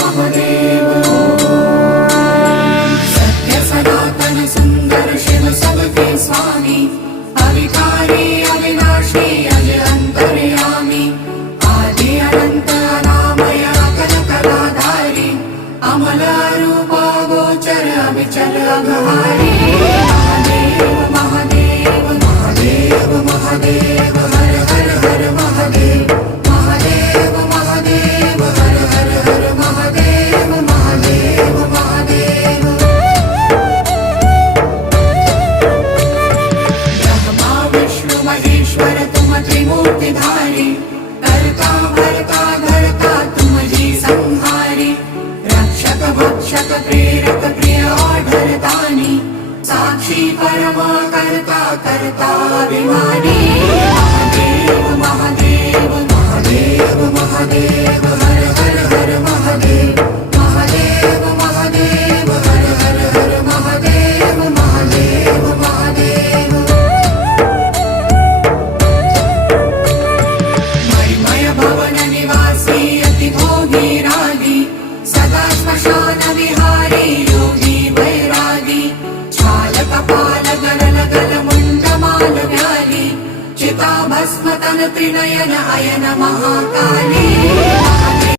महादेव सत्य सनातन सुंदर शिव सबके स्वामी अविकारी अविनाशी अज अंतर्यामी आदि अनंत अनामय अकल कलाधारी अमल रूप गोचर अविचल अघहारी महादेव महादेव महादेव महादेव हर हर हर महादेव महादेव महादेव हर हर हर महादेव महादेव महादेव ब्रह्मा विष्णु महेश्वर तुम त्रिमूर्तिधारी करता भरता धरता तुम जी संहारी रक्षक भक्षक प्रेरक प्रिय आढरतानी साक्षी परमा करता करता अभिमानी महादेव महादेव महादेव महादेव हर हर हर महादेव महादेव महादेव हर हर हर महादेव महादेव महादेव मणिमय भवन निवासी अति भोगी रागी सदा श्मशान विहारी योगी वैरागी छाल कपाल गलल गल मुंड माल व्याली चिता भस्म तन त्रिनयन अयन महाकाली